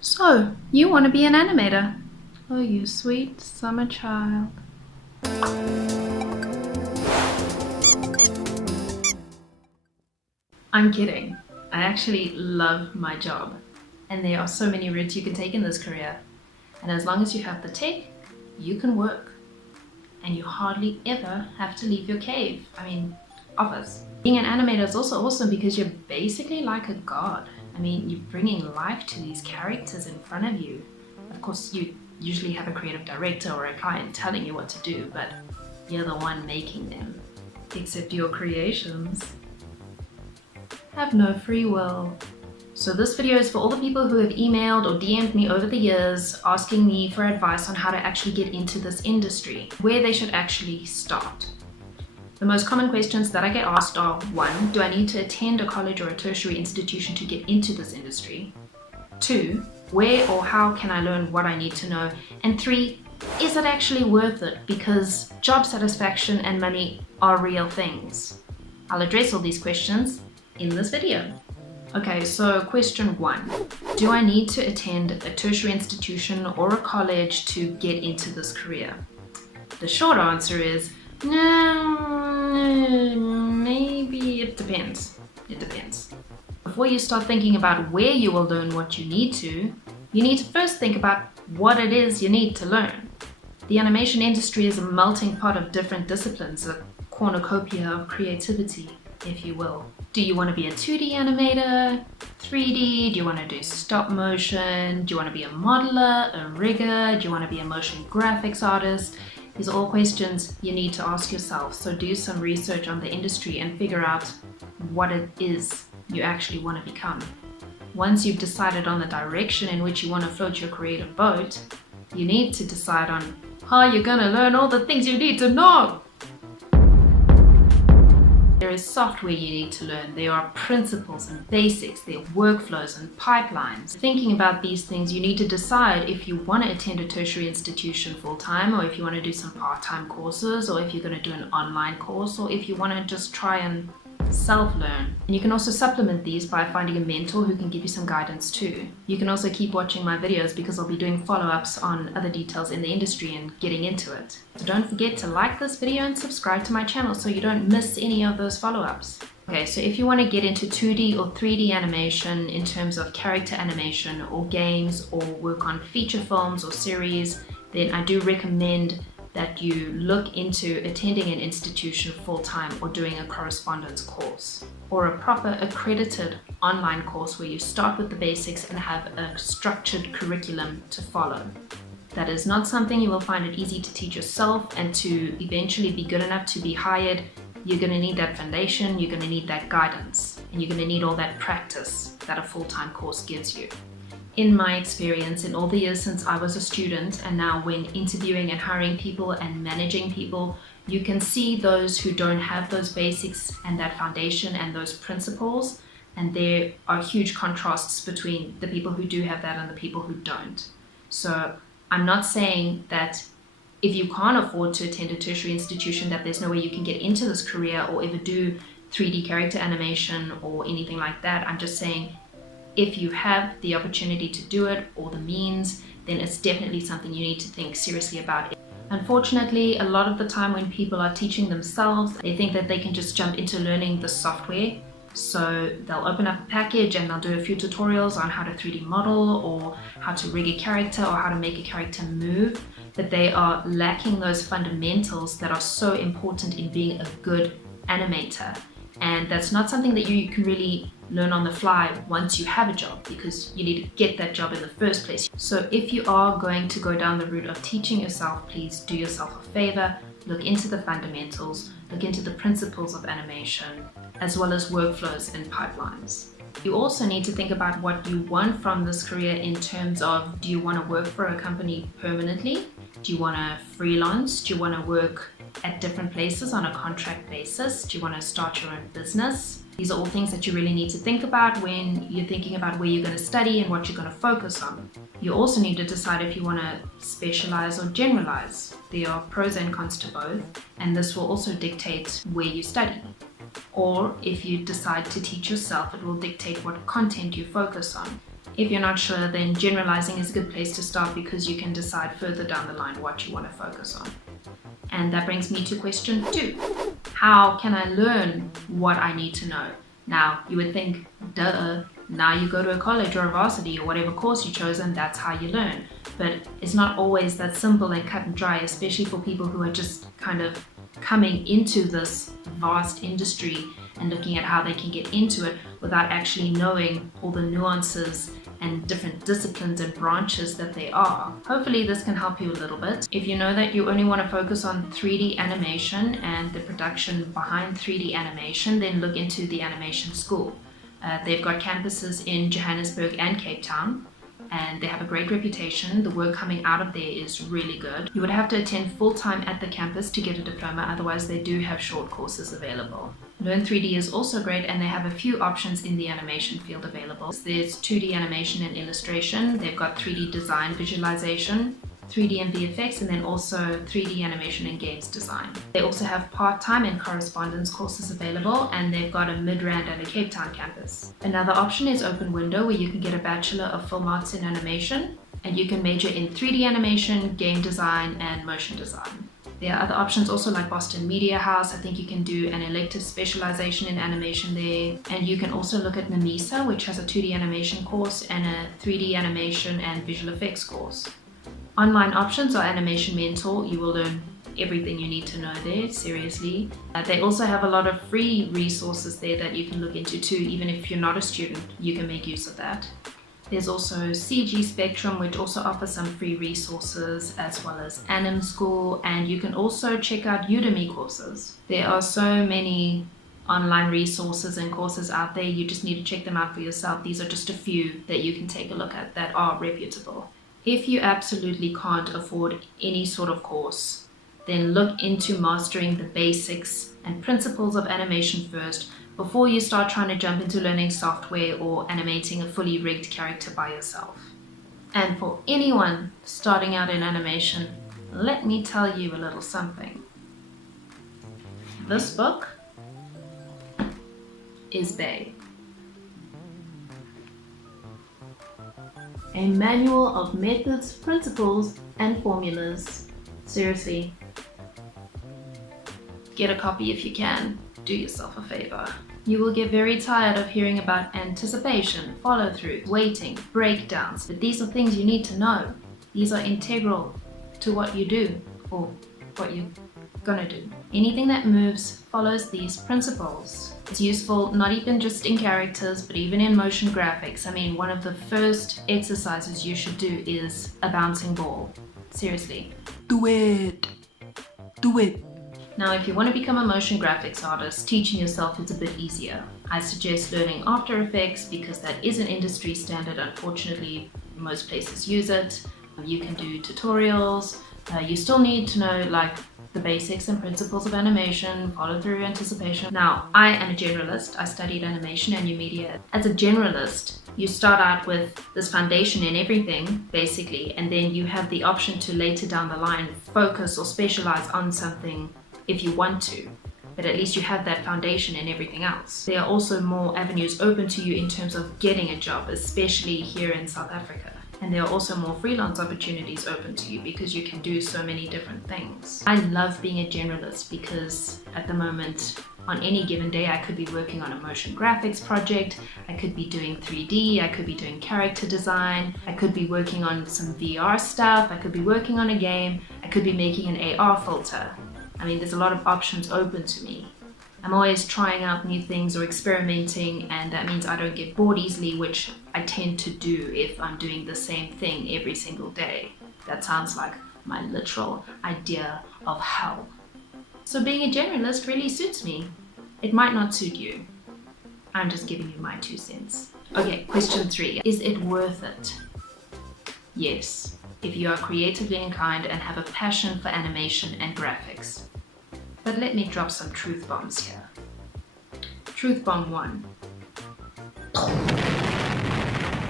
So, you want to be an animator? Oh, you sweet summer child. I'm kidding. I actually love my job. And there are so many routes you can take in this career. And as long as you have the tech, you can work. And you hardly ever have to leave your cave. Office. Being an animator is also awesome because you're basically like a god. You're bringing life to these characters in front of you. Of course, you usually have a creative director or a client telling you what to do, but you're the one making them. Except your creations have no free will. So this video is for all the people who have emailed or DM'd me over the years asking me for advice on how to actually get into this industry, where they should actually start. The most common questions that I get asked are: 1. Do I need to attend a college or a tertiary institution to get into this industry? 2. Where or how can I learn what I need to know? And 3. Is it actually worth it? Because job satisfaction and money are real things. I'll address all these questions in this video. Okay, so question 1. Do I need to attend a tertiary institution or a college to get into this career? The short answer is no, maybe it depends. It depends. Before you start thinking about where you will learn what you need to first think about what it is you need to learn. The animation industry is a melting pot of different disciplines, a cornucopia of creativity, if you will. Do you want to be a 2D animator, 3D? Do you want to do stop motion? Do you want to be a modeler, a rigger? Do you want to be a motion graphics artist? These are all questions you need to ask yourself, so do some research on the industry and figure out what it is you actually want to become. Once you've decided on the direction in which you want to float your creative boat, you need to decide on how you're going to learn all the things you need to know. There is software you need to learn, there are principles and basics, there are workflows and pipelines. Thinking about these things, you need to decide if you want to attend a tertiary institution full-time, or if you want to do some part-time courses, or if you're going to do an online course, or if you want to just try and self-learn. And you can also supplement these by finding a mentor who can give you some guidance too. You can also keep watching my videos because I'll be doing follow-ups on other details in the industry and getting into it. So don't forget to like this video and subscribe to my channel so you don't miss any of those follow-ups. Okay, so if you want to get into 2D or 3D animation in terms of character animation or games or work on feature films or series, then I do recommend that you look into attending an institution full-time or doing a correspondence course or a proper accredited online course where you start with the basics and have a structured curriculum to follow. That is not something you will find it easy to teach yourself, and to eventually be good enough to be hired, you're going to need that foundation, you're going to need that guidance, and you're going to need all that practice that a full-time course gives you. In my experience, in all the years since I was a student and now when interviewing and hiring people and managing people, you can see those who don't have those basics and that foundation and those principles, and there are huge contrasts between the people who do have that and the people who don't. So I'm not saying that if you can't afford to attend a tertiary institution that there's no way you can get into this career or ever do 3D character animation or anything like that. I'm just saying if you have the opportunity to do it or the means, then it's definitely something you need to think seriously about. Unfortunately, a lot of the time when people are teaching themselves, they think that they can just jump into learning the software. So they'll open up a package and they'll do a few tutorials on how to 3D model or how to rig a character or how to make a character move, but they are lacking those fundamentals that are so important in being a good animator. And that's not something that you can really learn on the fly once you have a job, because you need to get that job in the first place. So if you are going to go down the route of teaching yourself, please do yourself a favor, look into the fundamentals, look into the principles of animation, as well as workflows and pipelines. You also need to think about what you want from this career in terms of, do you want to work for a company permanently? Do you want to freelance? Do you want to work at different places on a contract basis? Do you want to start your own business? These are all things that you really need to think about when you're thinking about where you're going to study and what you're going to focus on. You also need to decide if you want to specialize or generalize. There are pros and cons to both, and this will also dictate where you study. Or if you decide to teach yourself, it will dictate what content you focus on. If you're not sure, then generalizing is a good place to start because you can decide further down the line what you want to focus on. And that brings me to question 2. How can I learn what I need to know? Now, you would think, duh, now you go to a college or a varsity or whatever course you chose and that's how you learn. But it's not always that simple and cut and dry, especially for people who are just kind of coming into this vast industry and looking at how they can get into it without actually knowing all the nuances and different disciplines and branches that they are. Hopefully this can help you a little bit. If you know that you only want to focus on 3D animation and the production behind 3D animation, then look into the animation school. They've got campuses in Johannesburg and Cape Town, and they have a great reputation. The work coming out of there is really good. You would have to attend full-time at the campus to get a diploma, otherwise they do have short courses available. Learn 3D is also great, and they have a few options in the animation field available. There's 2D animation and illustration, they've got 3D design visualization, 3D and VFX, and then also 3D animation and games design. They also have part-time and correspondence courses available, and they've got a Midrand and a Cape Town campus. Another option is Open Window, where you can get a Bachelor of Film Arts in Animation, and you can major in 3D animation, game design, and motion design. There are other options also like Boston Media House. I think you can do an elective specialization in animation there. And you can also look at NAMISA, which has a 2D animation course and a 3D animation and visual effects course. Online options are Animation Mentor. You will learn everything you need to know there, seriously. They also have a lot of free resources there that you can look into too. Even if you're not a student, you can make use of that. There's also CG Spectrum, which also offers some free resources, as well as Anim School, and you can also check out Udemy courses. There are so many online resources and courses out there. You just need to check them out for yourself. These are just a few that you can take a look at that are reputable. If you absolutely can't afford any sort of course, then look into mastering the basics and principles of animation first before you start trying to jump into learning software or animating a fully rigged character by yourself. And for anyone starting out in animation, let me tell you a little something. This book is bae. A manual of methods, principles, and formulas. Seriously, get a copy if you can. Do yourself a favor. You will get very tired of hearing about anticipation, follow-through, waiting, breakdowns, but these are things you need to know. These are integral to what you do, or what you're gonna do. Anything that moves follows these principles. It's useful not even just in characters, but even in motion graphics. I mean, one of the first exercises you should do is a bouncing ball. Seriously. Do it! Do it! Now, if you want to become a motion graphics artist, teaching yourself is a bit easier. I suggest learning After Effects because that is an industry standard. Unfortunately, most places use it. You can do tutorials. You still need to know like the basics and principles of animation, follow through, anticipation. Now, I am a generalist. I studied animation and new media. As a generalist, you start out with this foundation in everything, basically, and then you have the option to later down the line focus or specialize on something if you want to. But at least you have that foundation in everything else. There are also more avenues open to you in terms of getting a job, especially here in South Africa. And there are also more freelance opportunities open to you because you can do so many different things. I love being a generalist because at the moment, on any given day, I could be working on a motion graphics project, I could be doing 3D, I could be doing character design, I could be working on some VR stuff, I could be working on a game, I could be making an AR filter. I mean, there's a lot of options open to me. I'm always trying out new things or experimenting, and that means I don't get bored easily, which I tend to do if I'm doing the same thing every single day. That sounds like my literal idea of hell. So being a generalist really suits me. It might not suit you. I'm just giving you my 2 cents. Okay, question 3. Is it worth it? Yes, if you are creatively inclined and have a passion for animation and graphics. But let me drop some truth bombs here. Truth bomb 1.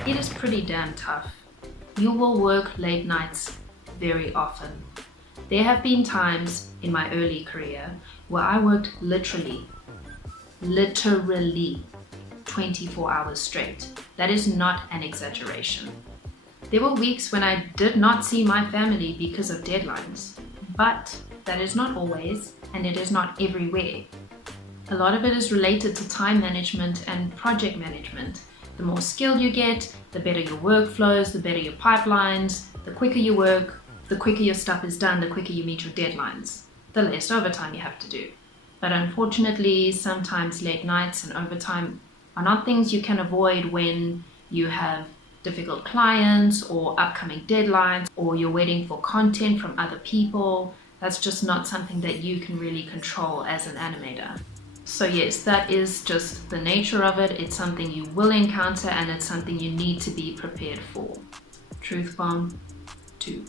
It is pretty damn tough. You will work late nights very often. There have been times in my early career where I worked literally 24 hours straight. That is not an exaggeration. There were weeks when I did not see my family because of deadlines, but that is not always, and it is not everywhere. A lot of it is related to time management and project management. The more skilled you get, the better your workflows, the better your pipelines, the quicker you work, the quicker your stuff is done, the quicker you meet your deadlines, the less overtime you have to do. But unfortunately, sometimes late nights and overtime are not things you can avoid when you have difficult clients or upcoming deadlines, or you're waiting for content from other people. That's just not something that you can really control as an animator. So yes, that is just the nature of it. It's something you will encounter, and it's something you need to be prepared for. Truth bomb 2.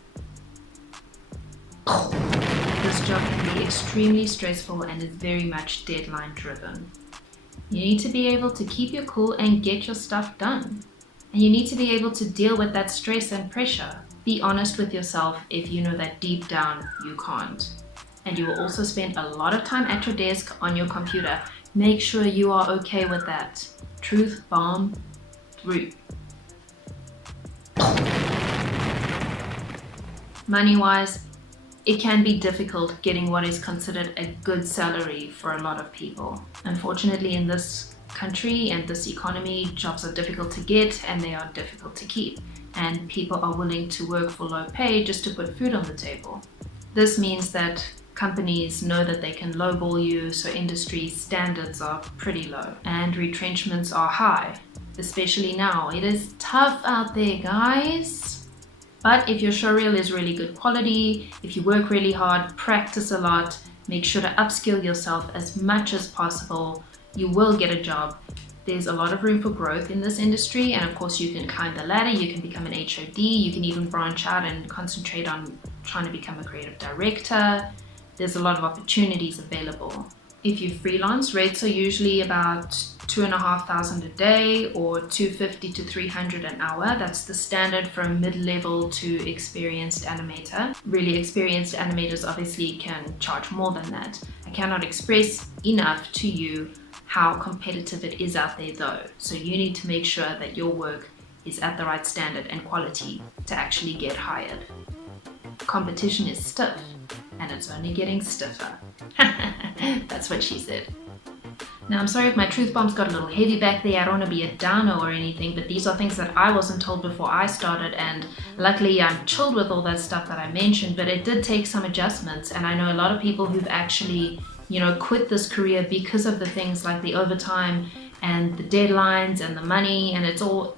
This job can be extremely stressful and is very much deadline driven. You need to be able to keep your cool and get your stuff done. And you need to be able to deal with that stress and pressure. Be honest with yourself if you know that deep down you can't. And you will also spend a lot of time at your desk on your computer. Make sure you are okay with that. Truth bomb 3. Money-wise, it can be difficult getting what is considered a good salary for a lot of people. Unfortunately, in this country and this economy, jobs are difficult to get and they are difficult to keep. And people are willing to work for low pay just to put food on the table. This means that companies know that they can lowball you, so industry standards are pretty low and retrenchments are high, especially now. It is tough out there, guys. But if your showreel is really good quality, if you work really hard, practice a lot, make sure to upskill yourself as much as possible, you will get a job. There's a lot of room for growth in this industry, and of course you can climb the ladder, you can become an HOD, you can even branch out and concentrate on trying to become a creative director. There's a lot of opportunities available. If you freelance, rates are usually about $2,500 a day or $250 to $300 an hour. That's the standard from mid-level to experienced animator. Really experienced animators obviously can charge more than that. I cannot express enough to you how competitive it is out there though. So you need to make sure that your work is at the right standard and quality to actually get hired. Competition is stiff, and it's only getting stiffer. That's what she said. Now, I'm sorry if my truth bombs got a little heavy back there. I don't want to be a downer or anything, but these are things that I wasn't told before I started, and luckily I'm chilled with all that stuff that I mentioned, but it did take some adjustments, and I know a lot of people who've actually, quit this career because of the things like the overtime and the deadlines and the money, and it's all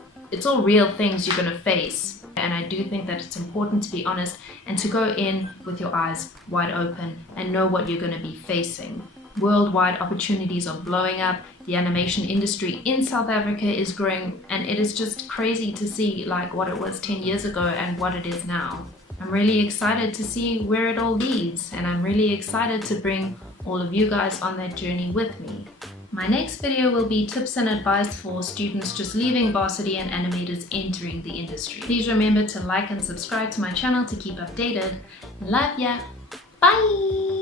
real things you're going to face. And I do think that it's important to be honest and to go in with your eyes wide open and know what you're going to be facing. Worldwide opportunities are blowing up. The animation industry in South Africa is growing, and it is just crazy to see like what it was 10 years ago and what it is now. I'm really excited to see where it all leads, and I'm really excited to bring all of you guys on that journey with me. My next video will be tips and advice for students just leaving varsity and animators entering the industry. Please remember to like and subscribe to my channel to keep updated. Love ya! Bye!